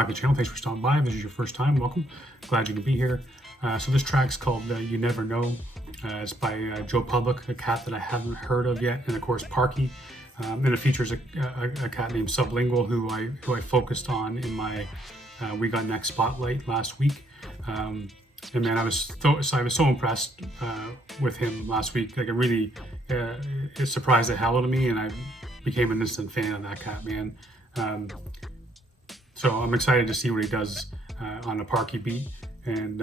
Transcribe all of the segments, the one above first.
back to the channel. Thanks for stopping by. If this is your first time, welcome. Glad you can be here. So this track's called You Never Know. It's by Joe Publik, a cat that I haven't heard of yet, and of course Parky. And it features a cat named Sublingual, who I focused on in my We Got Next Spotlight last week. And man, I was so impressed with him last week. Like, it surprised the hell out of me, and I became an instant fan of that cat, man. So I'm excited to see what he does on a Parky beat. And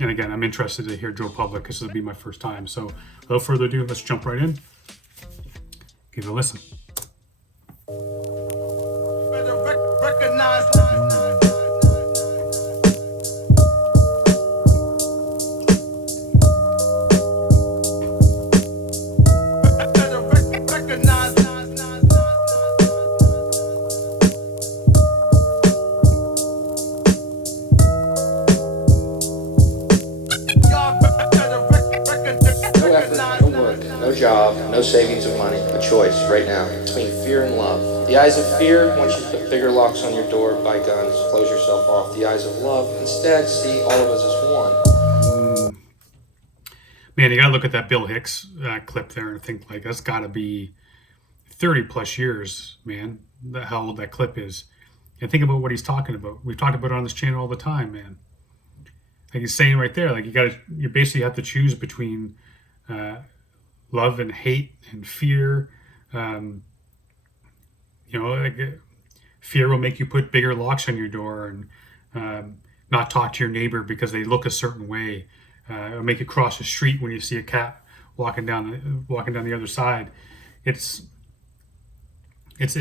again, I'm interested to hear Joe Publik, because this will be my first time. So without further ado, let's jump right in. Give it a listen. No job, no savings of money, a choice right now between fear and love. The eyes of fear want you to put bigger locks on your door, buy guns, close yourself off. The eyes of love instead see all of us as one. Man, you gotta look at that Bill Hicks clip there and think, like, that's gotta be 30 plus years, man, how old that clip is. And think about what he's talking about. We've talked about it on this channel all the time, man. Like he's saying right there, like you basically have to choose between love and hate and fear. Fear will make you put bigger locks on your door and not talk to your neighbor because they look a certain way. It'll make you cross the street when you see a cat walking down the other side. It's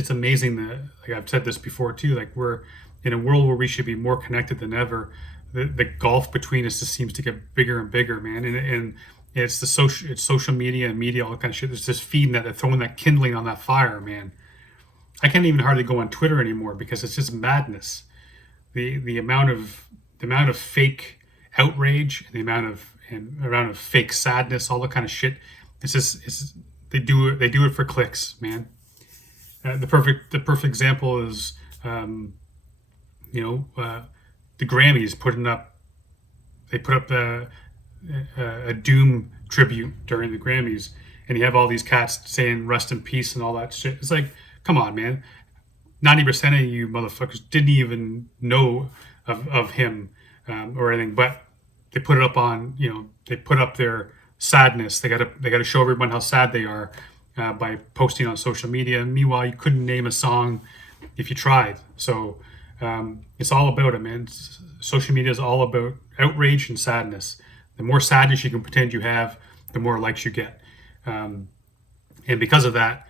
amazing that, like I've said this before too, like we're in a world where we should be more connected than ever. The gulf between us just seems to get bigger and bigger, man. And it's social media and media, all that kind of shit. It's just feeding that, they're throwing that kindling on that fire, man. I can't even hardly go on Twitter anymore because it's just madness. The amount of fake outrage and the amount of fake sadness, all that kind of shit. They do it for clicks, man. The perfect example is the Grammys put up a Doom tribute during the Grammys, and you have all these cats saying rest in peace and all that shit. It's like, come on, man. 90% of you motherfuckers didn't even know of him or anything, but they put it up on, they put up their sadness. They gotta show everyone how sad they are by posting on social media. And meanwhile, you couldn't name a song if you tried. So it's all about it, man. Social media is all about outrage and sadness. The more sadness you can pretend you have, the more likes you get. And because of that,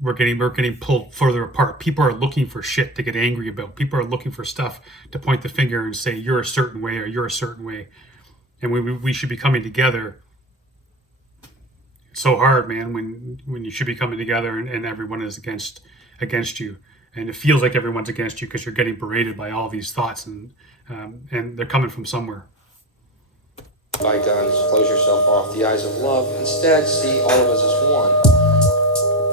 we're getting pulled further apart. People are looking for shit to get angry about. People are looking for stuff to point the finger and say, you're a certain way or you're a certain way. And we should be coming together. It's so hard, man, when you should be coming together and everyone is against you. And it feels like everyone's against you because you're getting berated by all these thoughts, and they're coming from somewhere. Buy guns, close yourself off. The eyes of love instead see all of us as one.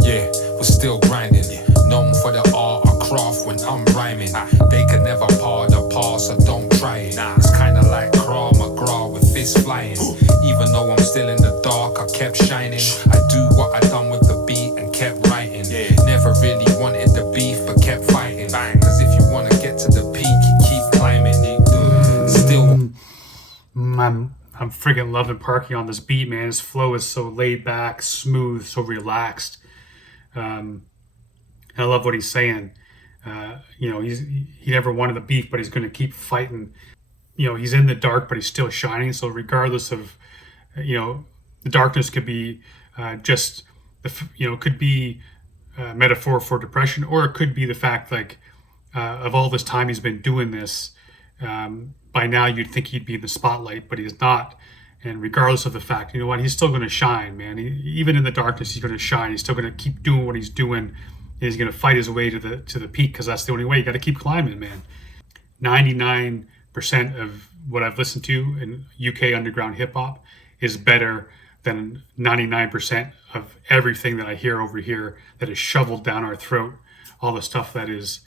Yeah, we're still grinding. Known for the art of craft when I'm rhyming. They can never par the pass, so don't try it. It's kinda like Craw McGraw with fists flying. Even though I'm still in the dark, I kept shining. I do what I done with the beat and kept writing. Never really wanted the beef, but kept fighting. Cause if you wanna get to the peak, you keep climbing. Still, I'm friggin' loving Parky on this beat, man. His flow is so laid back, smooth, so relaxed. And I love what he's saying. He never wanted the beef, but he's going to keep fighting. He's in the dark, but he's still shining. So regardless of, the darkness could be could be a metaphor for depression, or it could be the fact, like, of all this time he's been doing this. By now you'd think he'd be in the spotlight, but he's not. And regardless of the fact, you know what, he's still going to shine, man. Even in the darkness, he's going to shine. He's still going to keep doing what he's doing, and he's going to fight his way to the peak, because that's the only way. You got to keep climbing, man. 99% of what I've listened to in UK underground hip hop is better than 99% of everything that I hear over here that is shoveled down our throat. All the stuff that is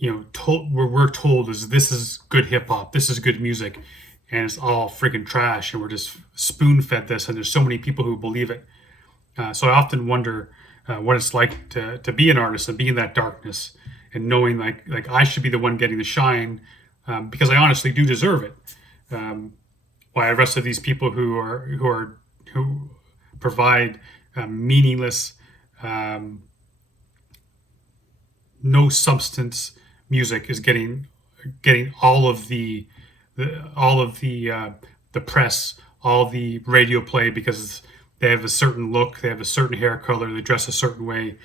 we're told is this is good hip hop, this is good music, and it's all freaking trash, and we're just spoon fed this, and there's so many people who believe it. So I often wonder what it's like to be an artist and be in that darkness, and knowing like I should be the one getting the shine, because I honestly do deserve it. While the rest of these people who provide meaningless, no substance music is getting all of the press, all the radio play, because they have a certain look, they have a certain hair color, they dress a certain way.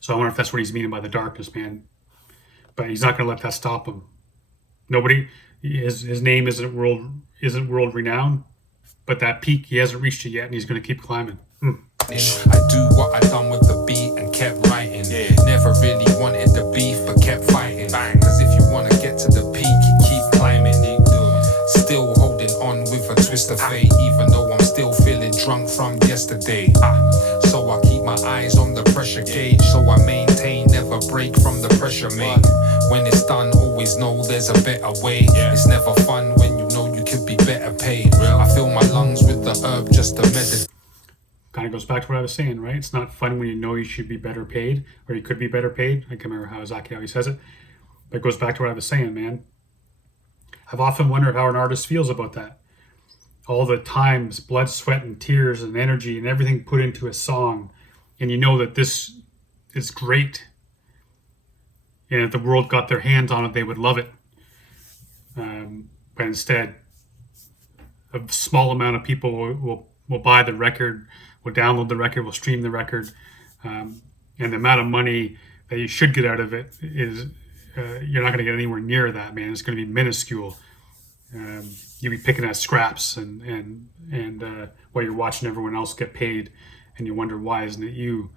So I wonder if that's what he's meaning by the darkness, man. But he's not going to let that stop him. Nobody, his name isn't world renowned, but that peak, he hasn't reached it yet, and he's going to keep climbing. I do what I done with the beat and kept writing. Never really wanted the beef, but kept fighting. Cause if you wanna get to the peak, you keep climbing. Still holding on with a twist of fate, even though I'm still feeling drunk from yesterday. So I keep my eyes on the pressure gauge, so I maintain, never break from the pressure, mate. When it's done, always know there's a better way. It's never fun when you know you could be better paid. I fill my lungs with the herb just to meditate. Kind of goes back to what I was saying, right? It's not fun when you know you should be better paid, or you could be better paid. I can't remember how he says it, but it goes back to what I was saying, man. I've often wondered how an artist feels about that. All the times, blood, sweat, and tears, and energy, and everything put into a song, and you know that this is great, and if the world got their hands on it, they would love it. But instead, a small amount of people will buy the record, will download the record, will stream the record, and the amount of money that you should get out of it is you're not going to get anywhere near that, man. It's going to be minuscule. You'll be picking at scraps, and while you're watching everyone else get paid, and you wonder why isn't it you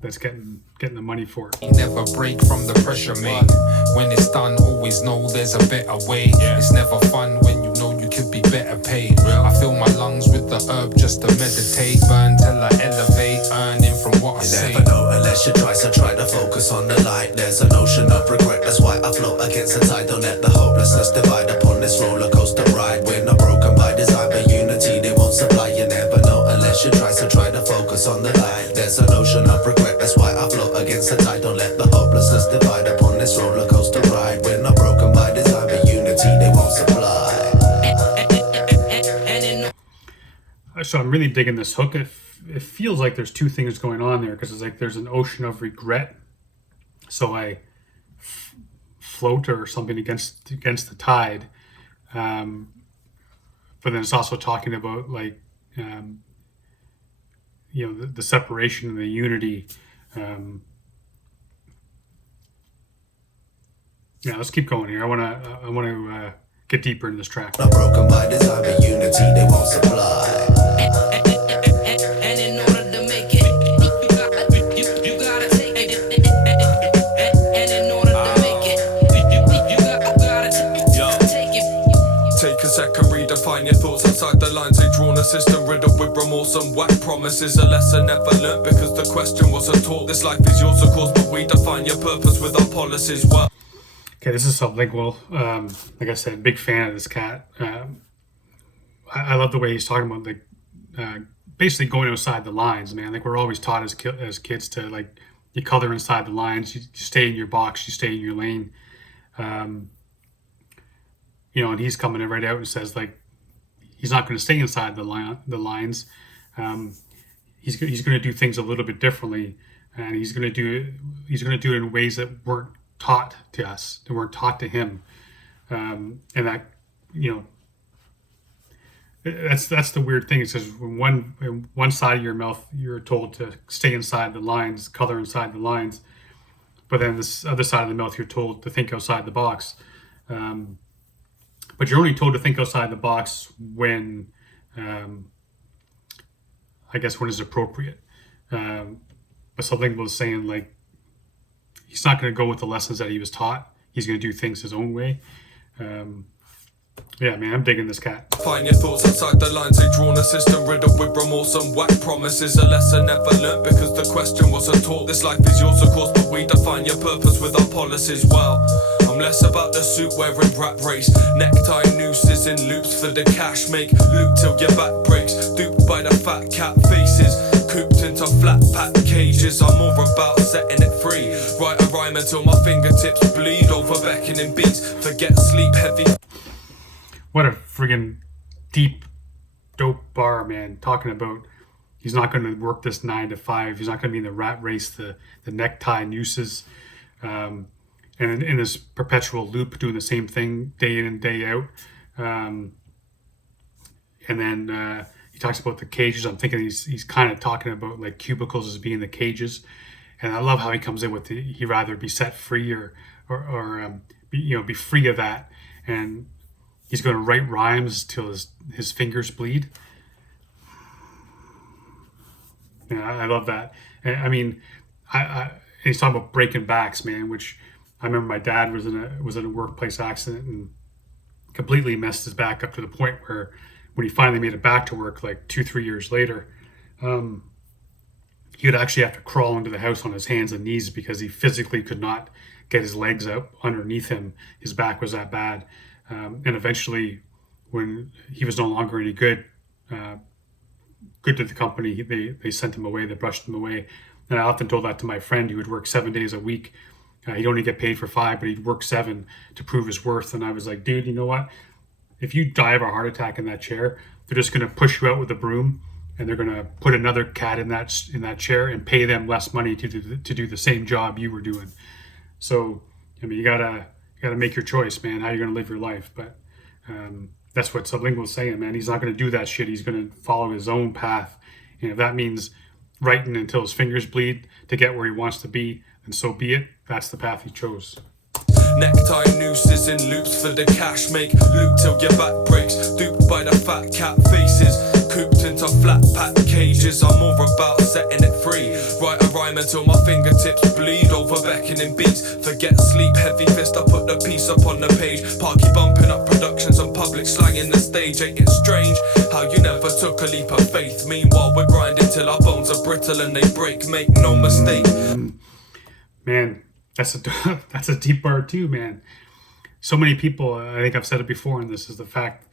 that's getting the money for it. Never break from the pressure, mate. When it's done, always know there's a better way. It's never fun when you know you could be better paid. I fill my lungs with the herb just to meditate. Burn till I elevate, earning from what I say. You never know unless you try, so try to focus on the light. There's an ocean of regret, that's why I float against the tide. Don't let the hopelessness divide upon this roller coaster ride. We're not broken by design, but unity they won't supply. You never know unless you try, so try to focus on the light. There's an ocean of regret, that's why I float against the tide. Don't let the hopelessness divide upon this roller coaster ride. We're not broken by design, but unity they won't supply. So I'm really digging this hook. It feels like there's two things going on there, because it's like there's an ocean of regret. So I float or something against the tide, but then it's also talking about like the separation and the unity. Let's keep going here. I want to get deeper into this track. Not broken by design, but unity they won't supply. Redefine your thoughts inside the lines. They drawn a system riddled with remorse and whack promises. A lesson never learnt because the question wasn't taught. This life is yours, of course, but we define your purpose with our policies. Well, okay, this is Sublingual. Like I said, big fan of this cat. I love the way he's talking about basically going outside the lines, man. Like we're always taught as kids to like you color inside the lines, you stay in your box, you stay in your lane. And he's coming right out and says like he's not going to stay inside the lines. He's going to do things a little bit differently, and he's going to do it in ways that weren't taught to us, that weren't taught to him, and that that's the weird thing. It says one side of your mouth you're told to stay inside the lines, color inside the lines, but then this other side of the mouth you're told to think outside the box. But you're only told to think outside the box when, I guess, when it's appropriate. But something was saying like he's not going to go with the lessons that he was taught. He's going to do things his own way. Yeah, man, I'm digging this cat. Find your thoughts inside the lines. They drawn a system riddled with remorse and whack promises. A lesson never learnt because the question wasn't taught. This life is yours, of course, but we define your purpose with our policies. Well, I'm less about the suit wearing rat race. Necktie nooses in loops for the cash. Make loot till your back breaks. Duped by the fat cat faces. Cooped into flat pack cages. I'm more about setting it free. Write a rhyme until my fingertips bleed over beckoning beats. Forget sleep heavy. What a friggin' deep, dope bar, man. Talking about he's not going to work this 9 to 5. He's not going to be in the rat race, the necktie nooses, and in this perpetual loop, doing the same thing day in and day out. And then he talks about the cages. I'm thinking he's kind of talking about like cubicles as being the cages. And I love how he comes in with he'd rather be set free or be free of that. And he's going to write rhymes till his fingers bleed. Yeah, I love that. And, I mean, and he's talking about breaking backs, man. Which I remember my dad was in a workplace accident and completely messed his back up to the point where when he finally made it back to work, like 2-3 years later, he would actually have to crawl into the house on his hands and knees because he physically could not get his legs up underneath him. His back was that bad. And eventually, when he was no longer any good to the company, they sent him away. They brushed him away. And I often told that to my friend who would work 7 days a week. He'd only get paid for 5, but he'd work 7 to prove his worth. And I was like, dude, you know what? If you die of a heart attack in that chair, they're just going to push you out with a broom, and they're going to put another cat in that chair and pay them less money to do the same job you were doing. So, I mean, you gotta make your choice, man, how you're going to live your life. But that's what Sublingual is saying, man. He's not going to do that shit. He's going to follow his own path. And if that means writing until his fingers bleed to get where he wants to be, then so be it. That's the path he chose. Necktie nooses in loops for the cash. Make loot till your back breaks. Duped by the fat cat faces. Cooped into flat pack cages. I'm more about setting it free. Write a rhyme until my fingertips bleed over beckoning beats. Forget sleep, heavy fist, I put the piece up on the page. Parky bumping up productions and public slanging the stage. Ain't it strange how you never took a leap of faith? Meanwhile we're grinding till our bones are brittle and they break. Make no mistake. Man, that's a deep bar too, man. So many people, I think I've said it before, and this is the fact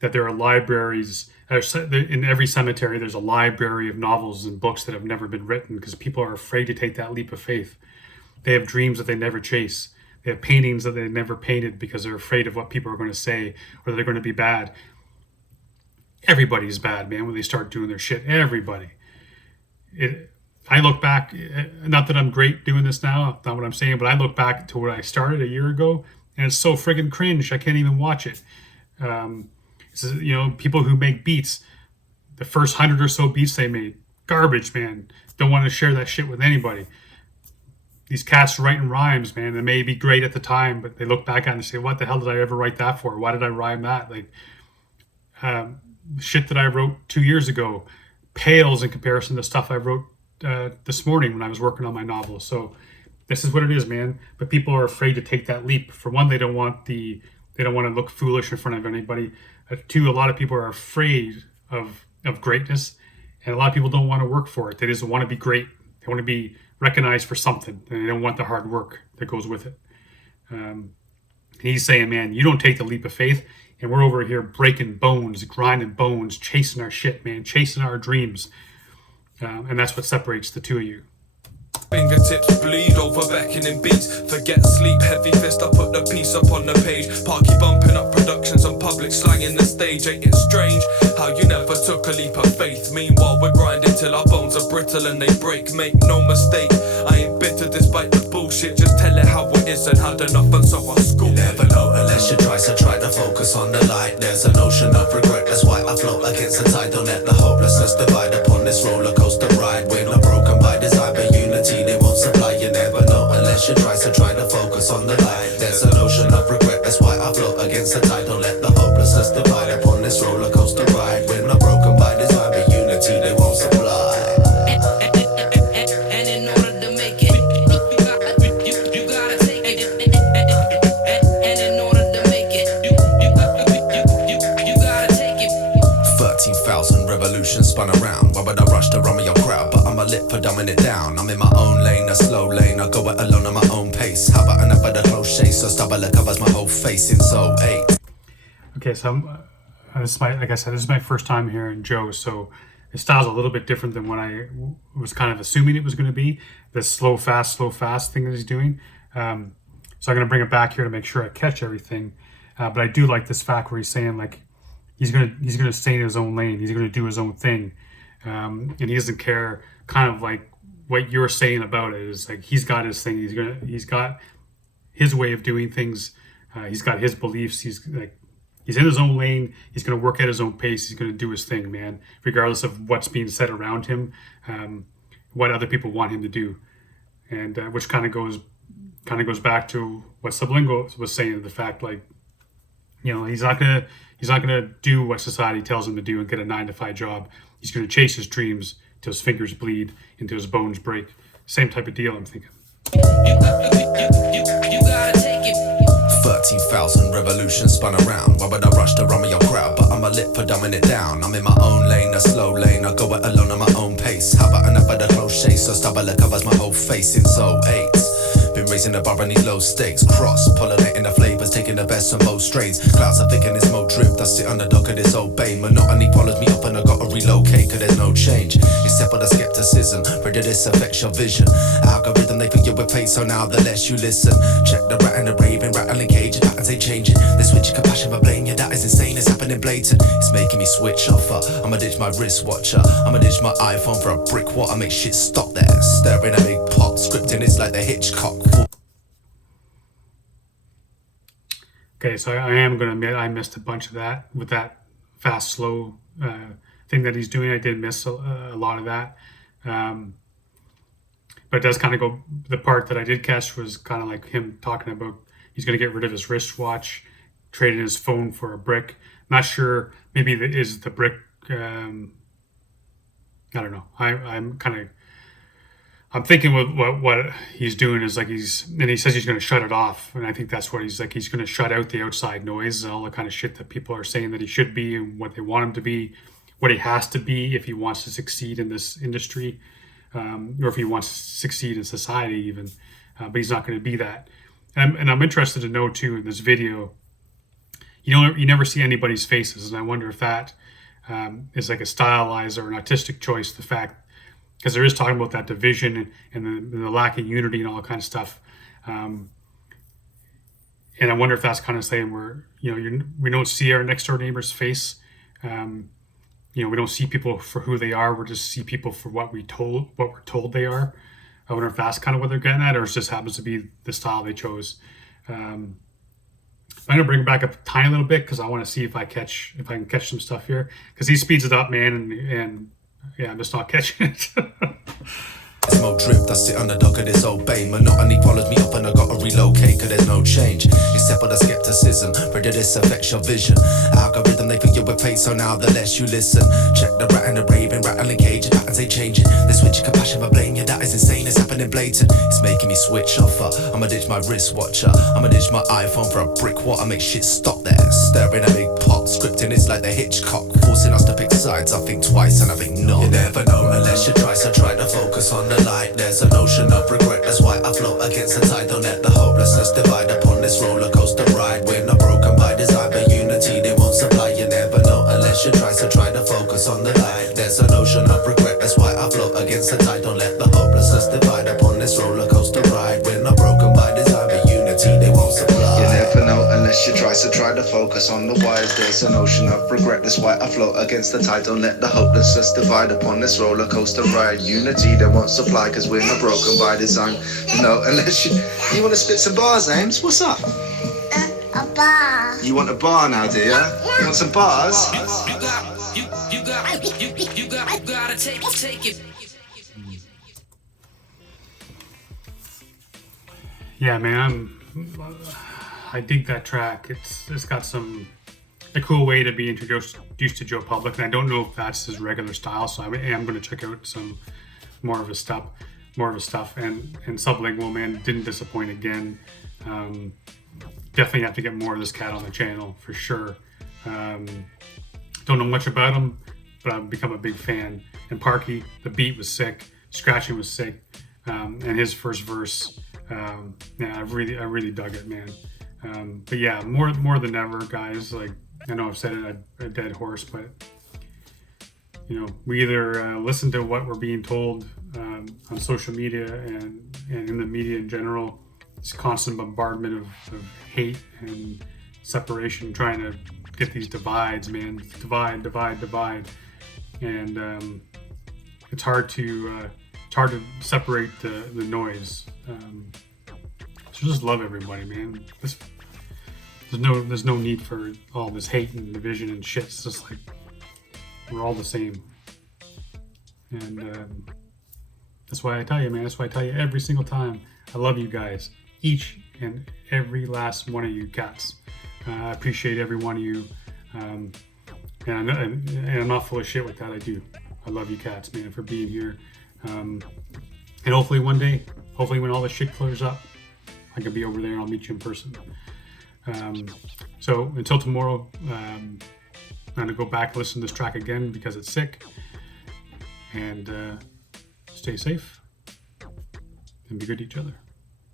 that there are libraries in every cemetery. There's a library of novels and books that have never been written because people are afraid to take that leap of faith. They have dreams that they never chase. They have paintings that they never painted because they're afraid of what people are going to say or they're going to be bad. Everybody's bad, man, when they start doing their shit. Everybody. I look back, not that I'm great doing this now, not what I'm saying, but I look back to when I started a year ago, and it's so friggin' cringe, I can't even watch it. People who make beats, the first 100 or so beats they made, garbage, man. Don't want to share that shit with anybody. These cats writing rhymes, man, they may be great at the time, but they look back at it and say, what the hell did I ever write that for? Why did I rhyme that? Like, shit that I wrote 2 years ago pales in comparison to stuff I wrote this morning when I was working on my novel. So this is what it is, man. But people are afraid to take that leap. For one, they don't want to look foolish in front of anybody. 2, a lot of people are afraid of greatness, and a lot of people don't want to work for it. They just want to be great. They want to be recognized for something, and they don't want the hard work that goes with it. He's saying, man, you don't take the leap of faith, and we're over here breaking bones, grinding bones, chasing our shit, man, chasing our dreams. And that's what separates the two of you. Fingertips bleed over beckoning beats. Forget sleep, heavy fist, I put the piece up on the page. Parky bumping up productions and public slanging the stage. Ain't it strange how you never took a leap of faith? Meanwhile we're grinding till our bones are brittle and they break. Make no mistake, I ain't bitter despite the bullshit. Just tell it how it is and had enough, and so I school. You never know unless you try, so try to focus on the light. There's an ocean of regret, that's why I float against the tide. Don't let the hopelessness divide upon this roller coaster ride. We're not broken by design, but unity they won't supply. You never know unless you try, so try to focus on the light. There's an ocean of regret, that's why I float against the tide. Don't let the hopelessness divide upon this roller coaster ride. We're not broken by design, but unity they won't supply. And in order to make it, you gotta take it. And in order to make it, you rush to run with your crowd, but I'm a lit for dumbing it down. I'm in my own lane, a slow lane, I go it alone at my own pace. How about enough of the close chase, so stubble that covers my whole face in so 8. Okay, so this is like I said, this is my first time hearing Joe, so his style's a little bit different than what I was kind of assuming it was going to be. This slow, fast thing that he's doing. So I'm going to bring it back here to make sure I catch everything. But I do like this fact where he's saying like he's gonna stay in his own lane. He's gonna do his own thing, and he doesn't care. Kind of like what you're saying about it is like he's got his thing. He's got his way of doing things. He's got his beliefs. He's in his own lane. He's gonna work at his own pace. He's gonna do his thing, man, regardless of what's being said around him, what other people want him to do, and which kind of goes back to what Sublingual was saying. The fact like, you know, he's not gonna do what society tells him to do and get a 9-to-5 job. He's gonna chase his dreams till his fingers bleed, until his bones break. Same type of deal, I'm thinking. You gotta take it. 13,000 revolutions spun around. Why would I rush to run with your crowd? But I'm a lit for dumbing it down. I'm in my own lane, a slow lane, I go it alone at my own pace. How about enough of the close chase, so stubble that covers my whole face in so 8. Been raising the bar on these low stakes. Cross, pollinating the flavors, taking the best from both strains. Clouds are thick and it's smoke drip. I sit on the dock of this old bay. Monotony follows me up and I gotta relocate, cause there's no change. Except for the skepticism, prejudice affects your vision. Algorithm, they think you with pace, so now the less you listen. Check the rat and the raving, rattling cage, patterns ain't changing. They switch your compassion, but blame you, that is insane, it's happening blatant. It's making me switch off, I'ma ditch my wristwatcher. I'ma ditch my iPhone for a brick wall, I make shit stop there. Stirring a big pot, scripting is like the Hitchcock. Okay, so I am going to admit I missed a bunch of that with that fast, slow thing that he's doing. I did miss a lot of that. But it does kind of go, the part that I did catch was kind of like him talking about he's going to get rid of his wristwatch, trading his phone for a brick. Not sure, maybe it is the brick, I don't know. I'm thinking what he's doing is like and he says he's going to shut it off, and I think that's what he's like. He's going to shut out the outside noise and all the kind of shit that people are saying that he should be and what they want him to be, what he has to be if he wants to succeed in this industry, or if he wants to succeed in society even. But he's not going to be that. And I'm interested to know too in this video. You never see anybody's faces, and I wonder if that is like a stylized or an artistic choice. The fact. Because there is talking about that division and the lack of unity and all that kind of stuff, and I wonder if that's kind of saying we don't see our next door neighbor's face, we don't see people for who they are. We just see people for what we're told they are. I wonder if that's kind of what they're getting at, or it just happens to be the style they chose. I'm gonna bring it back a tiny little bit because I want to see if I can catch some stuff here, because he speeds it up, man, and yeah, I'm just not catching it. Smoke drip, I sit on the dock of this old bay. Monotony follows me up and I gotta relocate, cause there's no change. Except for the skepticism, prejudice affects your vision. Algorithm, they think you with pace, so now the less you listen. Check the rat and the raving, rattling cage, patterns ain't changing. They switch your compassion, but blame you, that is insane, it's happening blatant. It's making me switch off, I'ma ditch my wristwatcher. I'ma ditch my iPhone for a brick wall, I make shit stop there. Stirring a big pot, scripting is like the Hitchcock. Forcing us to pick sides, I think twice and I think no. You never know unless you try, so try to focus on the light. There's an ocean of regret, that's why I float against the tide. Don't let the hopelessness divide upon this roller coaster ride. We're not broken by design, but unity they won't supply. You never know unless you try, so try to focus on the light. There's an ocean of regret, that's why I float against the tide. Don't let the hopelessness divide upon this roller coaster ride. We're not broken by design, but unity they won't supply. You never know unless you try, so try to focus on the wise. There's an ocean of regret, that's why I float against the tide. Don't let the hopelessness divide upon this roller coaster ride. Unity they won't supply, cause we're not broken by design. No, unless you want to spit some bars, Ames? What's up? A bar. You want a bar now, do you? You want some bars? You gotta take it. Yeah, man, I dig that track. It's got a cool way to be introduced to Joe Publik, and I don't know if that's his regular style, so I am going to check out some more of his stuff. And Sublingual, man, didn't disappoint again. Definitely have to get more of this cat on the channel for sure. Don't know much about him, but I've become a big fan. And Parky, the beat was sick, scratching was sick, and his first verse, I really dug it, man. But yeah, more than ever, guys. Like, I know I've said it a dead horse, but we either listen to what we're being told on social media and in the media in general. This constant bombardment of hate and separation, trying to get these divides, man. Divide, and it's hard to separate the noise. So just love everybody, man. There's no need for all this hate and division and shit. It's just like we're all the same, and that's why I tell you, man. That's why I tell you every single time. I love you guys, each and every last one of you cats. I appreciate every one of you, and I'm not full of shit with that. I do. I love you cats, man, for being here, and hopefully one day, when all this shit clears up, I can be over there and I'll meet you in person. So until tomorrow, I'm gonna go back and listen to this track again because it's sick, and stay safe and be good to each other.